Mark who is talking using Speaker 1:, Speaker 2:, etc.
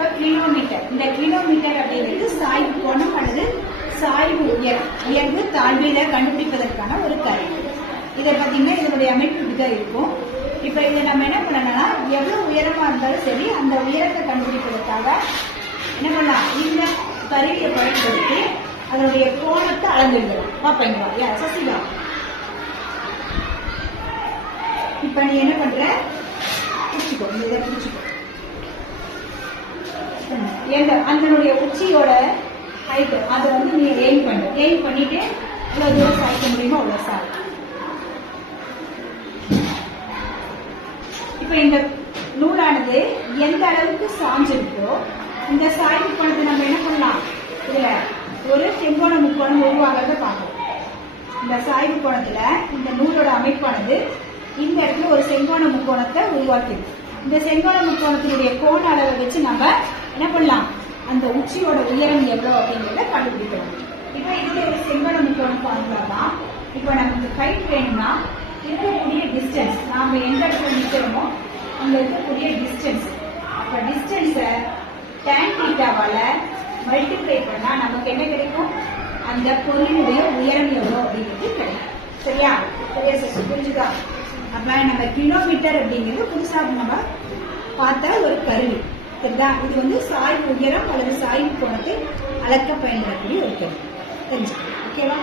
Speaker 1: இப்ப கிலோமீட்டர் இந்த கிலோமீட்டர் அப்படிங்கிறது சாய்வு கோணம் அல்லது சாய்வு உயரம். உயர்வு தாழ்வில கண்டுபிடிப்பதற்கான ஒரு கருவி இதை பார்த்தீங்கன்னா இதனுடைய அமைப்பு இப்படிதான் இருக்கும். இப்ப இதை நம்ம என்ன பண்ணணும்னா எவ்வளவு உயரமா இருந்தாலும் சரி அந்த உயரத்தை கண்டுபிடிப்பதற்காக என்ன பண்ணலாம்? இந்த கருவியை பயன்படுத்தி அதனுடைய கோணத்தை அளந்துடலாம் பாப்பீங்களா யா சசிகா. இப்ப நீ என்ன பண்ற? பிடிச்சிக்கோ. இந்த இதை பிடிச்சிக்கோ. எந்த அதனுடைய உச்சியோட ஹைட் அதை வந்து நீ எய்ம் பண்ணு. எய்ம் பண்ணிட்டு இவ்வளவு தூரம் சாய்க்க முடியுமோ அவ்வளவு சாய். இப்ப இந்த நூலானது எந்த அளவுக்கு சாஞ்சிருக்கோ இந்த சாய்வு கோணத்தை நம்ம என்ன பண்ணலாம்? இதுல ஒரு செங்கோண முக்கோணம் உருவாகிறத பார்க்கணும் இந்த சாய்வு கோணத்துல இந்த நூலோட அமைப்பானது இந்த இடத்துல ஒரு செங்கோண முக்கோணத்தை உருவாக்கிடுது இந்த செங்கோண முக்கோணத்தினுடைய கோண அளவை வச்சு நம்ம என்ன பண்ணலாம்? அந்த உச்சியோட உயரம் எவ்வளவு அப்படிங்கறத கண்டுபிடிக்கலாம் இப்போ இதுல ஒரு செங்கோண முக்கோணம் பார்க்கலாம் இப்போ நமக்கு ஹைட் வேணும்னா இருக்கக்கூடிய டிஸ்டன்ஸ் நாம எந்த இடத்துல நிக்கிறோமோ அங்க இருக்கக்கூடிய டிஸ்டன்ஸ் அப்ப டிஸ்டன்ஸை டேன் தீட்டாவால மல்டிப்ளை பண்ணா நமக்கு என்ன கிடைக்கும்? அந்த பொருளினுடைய உயரம் எவ்வளோ அப்படிங்கிறது கிடைக்கும். சரியா? சரியா சார் புரிஞ்சுதா? அப்ப நம்ம கிலோமீட்டர் அப்படிங்கிறது புதுசாக நம்ம பார்த்த ஒரு கருவி. சரிதா இது வந்து சாய்வு உயரம் அல்லது சாய்வு கோணத்தை அளக்க பயன்படக்கூடிய ஒரு கருவி. தெரிஞ்சுக்கணும் ஓகேவா